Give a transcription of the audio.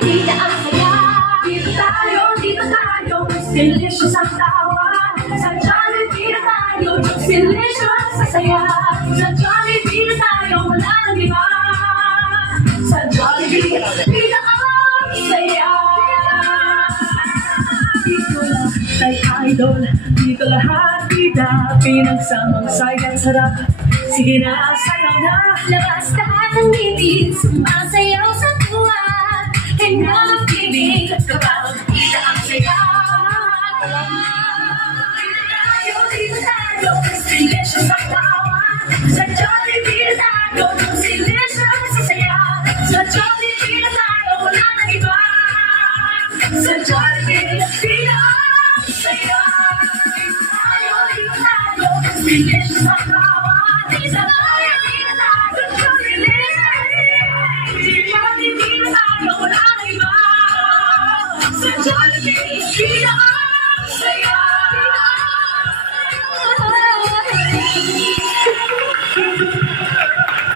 Kita ang saya. Dito tayo, delicious ang tawa. Sa Jollibee na tayo, delicious ang saya. Sa Jollibee na tayo, wala nang iba. Sa Jollibee, kita ang saya. Dito lang kay idol, dito lahat bida. Pinagsamang saya at sarap. Sige na, sayaw na. Labas lahat ng ngipin, sumasayaw sa tuwa. Tingnan ang bibig, kapag kita ang saya. Dito tayo, delicious ang tawa. Sa Jollibee na tayo, delicious ang saya. Sa Jollibee na tayo, wala nang iba. Sa Jollibee, kita ang saya. Dito tayo, delicious ang tawa. Sa Jollibee na tayo, delicious ang saya. Sa Jollibee na tayo, wala nang iba. Sa Jollibee, kita ang saya.